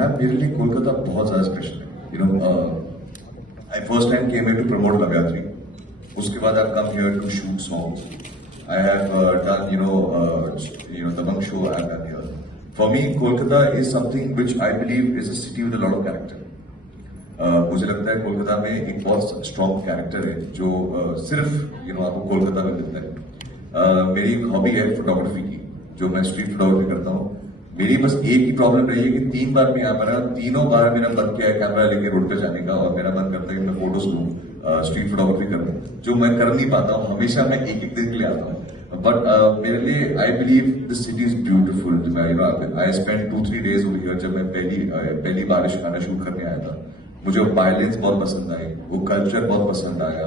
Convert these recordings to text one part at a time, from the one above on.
मैम मेरे लिए कोलकाता बहुत ज्यादा स्पेशल है। You know I first time came here to promote Loveyatri, उसके बाद I come here to shoot songs. I have done, Dabang show I've done here. For me, Kolkata is something which I believe is a city with a lot of character. मुझे लगता है कोलकाता में एक बहुत strong character है जो सिर्फ आपको कोलकाता में मिलता है। मेरी एक हॉबी है फोटोग्राफी की, जो मैं स्ट्रीट फोटोग्राफी करता हूँ। मेरी बस एक ही प्रॉब्लम रही है कि 3 बार मैं यहाँ पर तीनों बार मेरा मन किया है कैमरा लेके रोड पे जाने का, और मेरा मन करता है कि मैं फोटोज लूँ, स्ट्रीट फोटोग्राफी करूँ, जो मैं कर नहीं पाता हूँ। हमेशा मैं एक दिन के लिए आता हूँ। बट मेरे लिए I believe the city is beautiful. I spend 2-3 days over here. जब मैं पहली बारिश गाना शूट करने आया था, मुझे वायलेंस बहुत पसंद आई, वो कल्चर बहुत पसंद आया।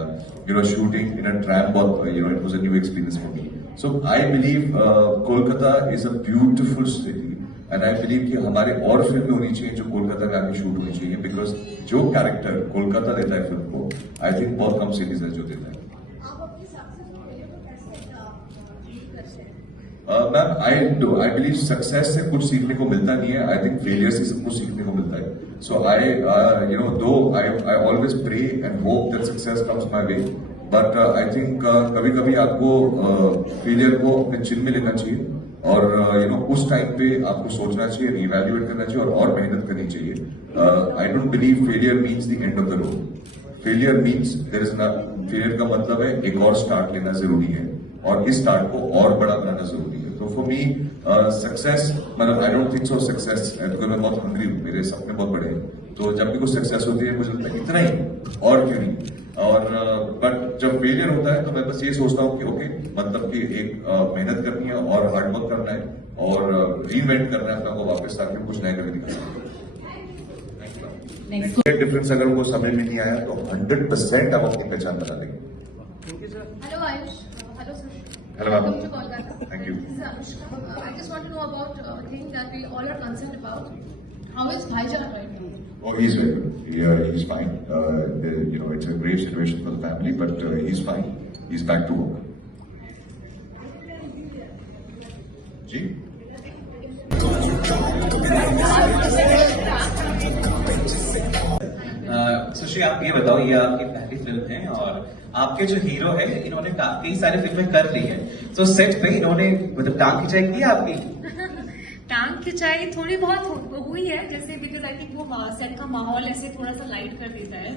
शूटिंग इन अ ट्रैम बहुत it was a new experience for me. So I believe Kolkata is a beautiful city, and I believe कि हमारे और फिल्में होनी चाहिए जो कोलकाता में आके शूट होनी चाहिए, बिकॉज जो कैरेक्टर कोलकाता देता है फिल्म को, आई थिंक बहुत कम सिटीज है जो देता है। मैम आई बिलीव सक्सेस से कुछ सीखने को मिलता नहीं है। आई थिंक फेलियर से सब कुछ सीखने को मिलता है। So I always pray and hope that success comes my way, but I think कभी कभी आपको फेलियर को अपने चिन्ह में लेना चाहिए, और उस टाइम पे आपको सोचना चाहिए, रिवैल्यूएट करना चाहिए, और मेहनत करनी चाहिए। I don't believe failure means the end of the road. Failure means failure का मतलब है एक और स्टार्ट लेना जरूरी है, और इस स्टार्ट को और बड़ा बनाना जरूरी है। तो फॉर मी सक्सेस, मतलब I don't think so success, because मैं बहुत हंग्री हूँ, मेरे सपने बहुत बड़े हैं। तो जब भी कुछ सक्सेस होती है मुझे लगता है इतना ही और क्यों नहीं। और बट जब फेलियर होता है तो मैं बस ये सोचता हूँ कि ओके, मतलब कि एक मेहनत करनी है और हार्डवर्क करना है, और रीइन्वेंट करना है अपना को वापस, ताकि कुछ नया करके दिखाना है। डिफरेंस अगर वो समय में नहीं आया तो 100% आप अपनी पहचान बना लेंगे। Hello Ayush. Hello Sush. Hello, ma'am. Welcome to Kolkata. Thank you. This is Anushka. I just want to know about a thing that we all are concerned about. How is Bhaijan right now? Oh, he's very good. Yeah, he's fine. It's a great situation for the family, but he's fine. He's back to work. जी? सुश्री, आप ये बताओ, ये आपकी पहली फिल्म है और आपके जो हीरो है इन्होंने कई सारी फिल्में कर ली है, तो सेट पे इन्होंने मतलब टांग खिंचाई की आपकी? टांग खिंचाई थोड़ी बहुत हुई है, जैसे बिकॉज आई थिंक वो सेट का माहौल ऐसे थोड़ा सा लाइट कर देता है,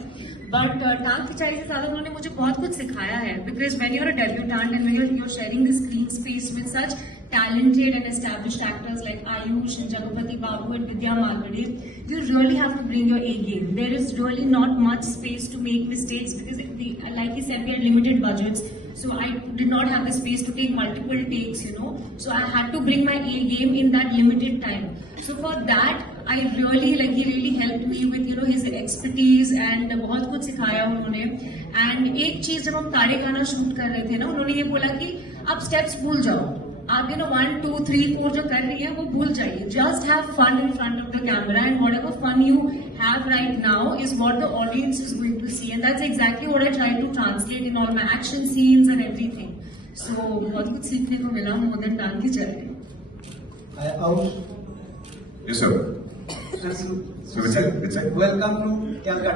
बट टांग खिंचाई से ज्यादा उन्होंने मुझे बहुत कुछ सिखाया है। Because when you're a debutante and when you're sharing the screen space with such talented and established actors like Ayush and Jagapati Babu and Vidya Malgade, you really have to bring your A game. There is really not much space to make mistakes because, like you said, we had limited budgets. So I did not have the space to take multiple takes, So I had to bring my A game in that limited time. So for that, I really he really helped me with his expertise and बहुत कुछ सिखाया उन्होंने। And एक चीज जब हम तारे गाना शूट कर रहे थे ना, उन्होंने ये बोला कि आप स्टेप्स भूल जाओ, आप 1, 2, 3, 4 जो कर रही है वो भूल जाइए। Just have fun in front of the camera, and whatever fun you have right now is what the audience is going to see, and that's exactly what I try to translate in all my action scenes and everything. So बहुत कुछ सीखने को मिला more than टांग की चले। Yes, sir. So it's like Welcome to Calcutta.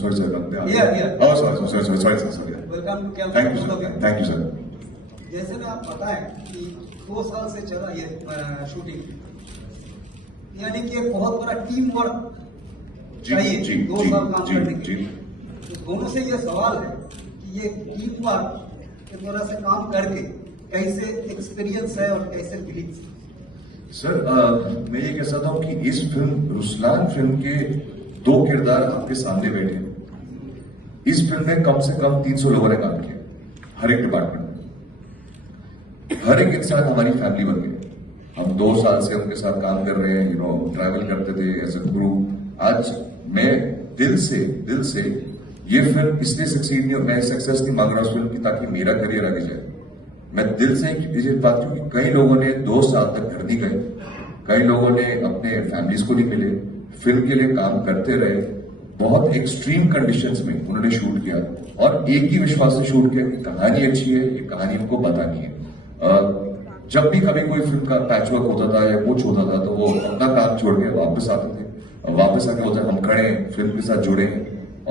Sorry, sir. Yeah. Oh, sorry, sir. Welcome to Calcutta. Thank you, sir. जैसे में आप पता है कि 2 साल से चला ये शूटिंग, यानी कि एक बहुत बड़ा टीम वर्क चाहिए 2 साल काम करने के लिए। तो दोनों से ये सवाल है कि ये टीम वर्क के तरह से काम करके कैसे एक्सपीरियंस है और कैसे फीलिंग्स? सर, मैं ये कह सकता हूँ कि इस फिल्म रुस्लान फिल्म के 2 किरदार आपके सामने बैठे हैं। इस फिल्म में कम से कम 300 लोगों ने काम किया, हर एक डिपार्टमेंट में। हर एक इंसान हमारी फैमिली बन गई। हम 2 साल से उनके साथ काम कर रहे हैं, ट्रैवल करते थे एज अ ग्रुप। आज मैं दिल से ये फिल्म इसलिए सक्सीड नहीं, मैं सक्सेस नहीं मांग रहा उस फिल्म की ताकि मेरा करियर आगे जाए। मैं दिल से ये बात हूँ कि कई लोगों ने 2 साल तक घर नहीं गए, कई लोगों ने अपने फैमिलीज को नहीं मिले, फिल्म के लिए काम करते रहे, बहुत एक्सट्रीम कंडीशंस में उन्होंने शूट किया, और एक ही विश्वास से शूट किया कि कहानी अच्छी है, ये कहानी हमको बतानी है। जब भी कभी कोई फिल्म का पैचवर्क होता था या कुछ होता था तो वो अपना काम छोड़ के वापस आते थे, वापस आके बोलते हम खड़े हैं, फिल्म के साथ जुड़े हैं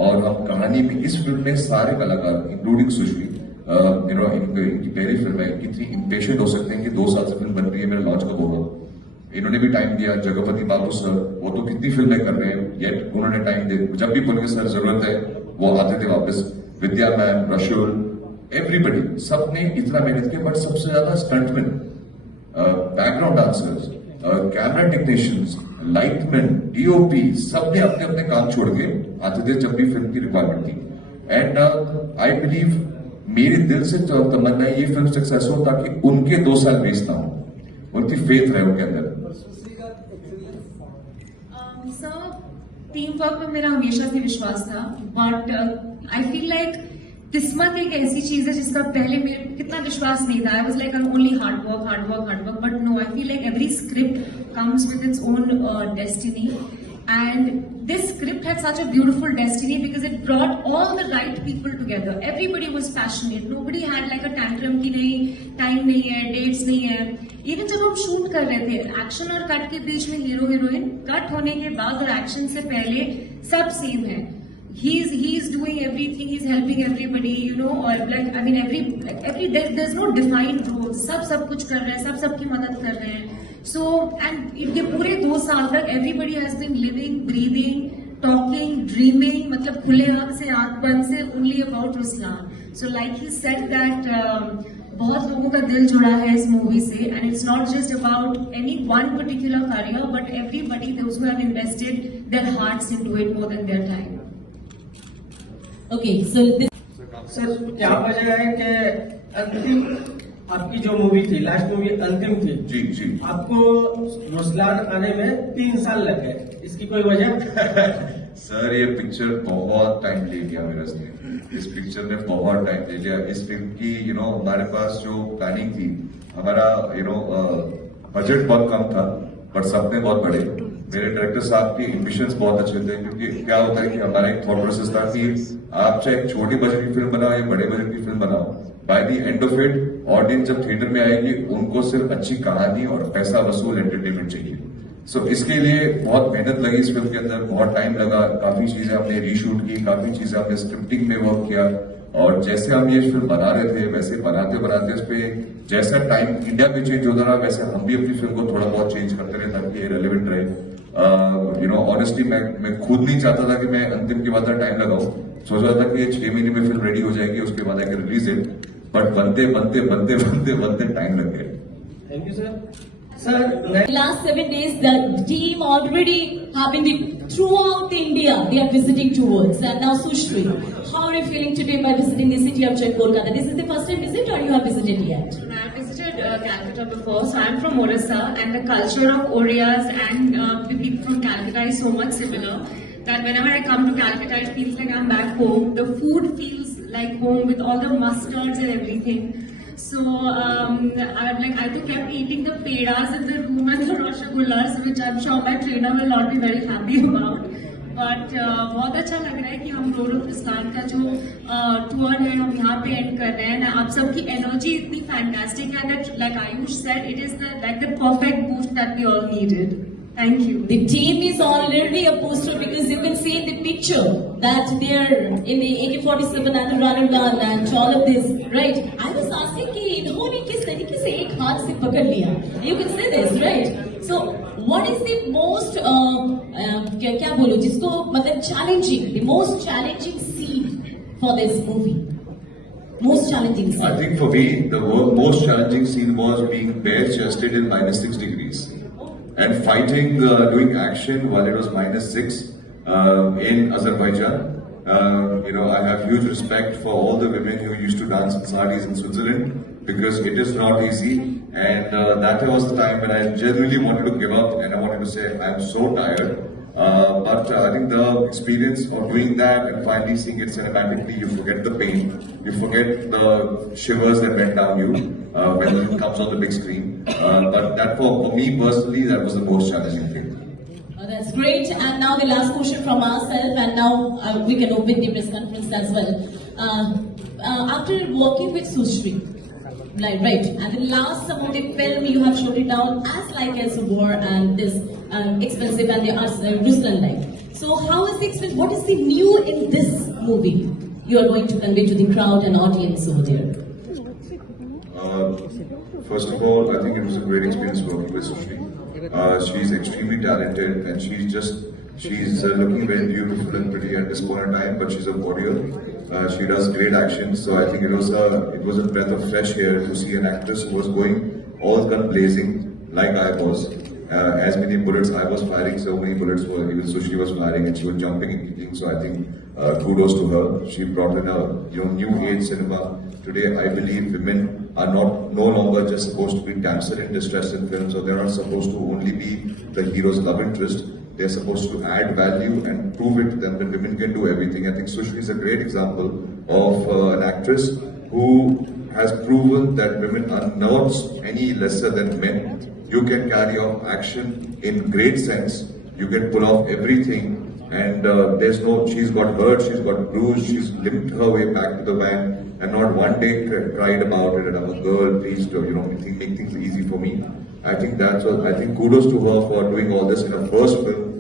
और हम कहानी भी। इस फिल्म में सारे कलाकार इंक्लूडिंग सुश्री इनकी पहली फिल्म है, कितनी इम्पेशेंट हो सकते हैं कि 2 साल से फिल्म बन रही है, मेरा लॉन्च कब होगा। इन्होंने भी टाइम दिया। जगपति बाबू सर, वो तो कितनी फिल्में कर रहे हैं, येट उन्होंने टाइम दिया। जब भी बोले सर जरूरत है वो आते थे वापस। विद्या मैम, रशुल, एवरीबडी, सबने इतना मेहनत किया। बट सबसे ज्यादा stuntman, background dancers, camera technicians, lightman, DOP, सबने अपने अपने काम छोड़ के आते थे जब भी फिल्म की रिक्वायरमेंट थी। एंड आई बिलीव, मेरे दिल से तो तमन्ना है ये फिल्म सक्सेस हो ताकि उनके 2 साल वेस्ट ना हो, उनकी फेथ रहे उनके अंदर। सर, टीम वर्क में मेरा हमेशा से विश्वास था, बट आई फील लाइक किस्मत एक ऐसी चीज है जिसका पहले मेरे कितना विश्वास नहीं था। I was like only hard work, but no, I feel like every script comes with its own destiny, and this script had such a beautiful destiny because it brought all the right people together. Everybody was passionate, nobody had like a tantrum ki nahi time nahi hai, dates nahi hai. Even जब हम शूट कर रहे थे, एक्शन और कट के बीच में hero heroine, cut होने के बाद और एक्शन से पहले सब सेम है। He's doing everything, he's helping everybody, you know, or like I mean every there's no defined role. सब कुछ कर रहे हैं, सब सबकी मदद कर रहे हैं। So and ये पूरे 2 साल तक everybody has been living, breathing, talking, dreaming, मतलब खुले आँख से आँख बंद से only about Ruslan. So like he said that बहुत लोगों का दिल जुड़ा है इस मूवी से, and it's not just about any one particular career, but everybody, those who have invested their hearts into it more than their time. Okay, so this. Sir, क्या वजह है कि अंतिम आपकी जो मूवी थी, लास्ट मूवी अंतिम थी, जी आपको रुस्लान आने में 3 साल लग गए, इसकी कोई वजह? सर, ये पिक्चर बहुत टाइम ले लिया मेरे से। इस पिक्चर ने बहुत टाइम ले लिया। इस फिल्म की हमारे पास जो प्लानिंग थी, हमारा बजट बहुत कम था बट सपने बहुत बड़े। मेरे डायरेक्टर साहब की एम्बिशंस बहुत अच्छे थे, क्योंकि क्या होता है कि हमारा एक थॉट प्रोसेस था कि आप चाहे एक छोटी बजट की फिल्म बनाओ या बड़े बजट की फिल्म बनाओ, by the end of it audience जब थिएटर में आएगी उनको सिर्फ अच्छी कहानी और पैसा वसूल एंटरटेनमेंट चाहिए। सो इसके लिए बहुत मेहनत लगी इस फिल्म के अंदर, बहुत टाइम लगा। काफी चीजें हमने रीशूट की, काफी चीजें हमने स्क्रिप्टिंग में वर्क किया, और जैसे हम ये फिल्म बना रहे थे वैसे बनाते इस पे जैसा टाइम इंडिया में चेंज होता रहा, वैसे हम भी अपनी फिल्म को थोड़ा बहुत चेंज करते रहे ताकि ये रेलेवेंट रहे। ऑनेस्टली मैं खुद नहीं चाहता था कि मैं अंतिम के बाद टाइम लगाऊं। सोच रहा था कि ये 6 महीने में फिल्म रेडी हो जाएगी, उसके बाद आके रिलीज है, बट बनते टाइम लग गया। Thank you sir. Sir, last 7 days, the team already have been throughout India. They are visiting towards, and now Sushri, how are you feeling today by visiting the city of Kolkata? This is the first time visit, or you have visited yet? I have visited Calcutta before, so I'm from Orissa, and the culture of Orias and the people from Calcutta is so much similar that whenever I come to Calcutta, it feels like I'm back home. The food feels like home with all the mustards and everything. So I think kept eating the pedas in the room and the rasagullas, which I'm sure my trainer will not be very happy about. But बहुत अच्छा लग रहा है कि हम road of Ruslan का जो टूर है हम यहाँ पे एंड कर रहे हैं। आप सबकी एनर्जी इतनी फैंटास्टिक है that like Ayush said, it is the perfect boost that we all needed. Thank you. The team is already a poster because you can see in the picture that they are in the AK-47 and the running gun and all of this, right? I was asking कि इन्होंने किस तरीके से एक हाथ से पकड़ लिया? You can say this, right? So what is the most क्या बोलूं जिसको मतलब challenging, the most challenging scene for this movie? Most challenging scene. I think for me, the most challenging scene was being bare-chested in -6 degrees. And fighting, doing action while it was -6 in Azerbaijan. I have huge respect for all the women who used to dance in saris in Switzerland because it is not easy. And that was the time when I genuinely wanted to give up and I wanted to say, I'm so tired. But I think the experience of doing that and finally seeing it cinematically, you forget the pain, you forget the shivers that went down you when it comes on the big screen. But that for me personally, that was the most challenging thing. Oh, that's great. And now the last question from ourselves, and now we can open the press conference as well. After working with Sushri, Right. And the last supporting film you have shot it down as like as war and this expensive and the Ruslan life. So how is the expensive? What is the new in this movie you are going to convey to the crowd and audience over there? First of all, I think it was a great experience working with Sushri. She's extremely talented and she's looking very beautiful and pretty at this point in time, but she's a warrior. She does great action, so I think it was a breath of fresh air to see an actress who was going all gun blazing like I was. As many bullets I was firing, so many bullets were even Sushri was firing, and she was jumping and kicking. So I think kudos to her. She brought in a new age cinema. Today, I believe women are no longer just supposed to be damsel in distress in films, or they're not supposed to only be the hero's love interest. They're supposed to add value and prove it to them that women can do everything. I think Sushri is a great example of an actress who has proven that women are not any lesser than men. You can carry off action in great sense. You can pull off everything. And she's got hurt, she's got bruised, she's limped her way back to the van, and not one day cried about it. And I'm a girl, please, make things easy for me. I think kudos to her for doing all this in her first film.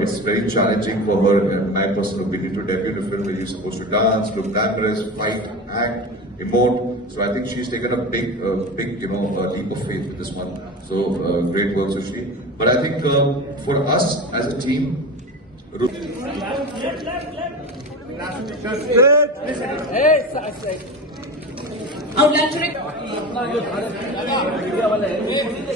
It's very challenging for her, in my personal opinion, to debut in a film where you're supposed to dance, look glamorous, fight, act, emote. So I think she's taken a big leap of faith with this one. So great work, Sushri. But I think for us as a team, I would like to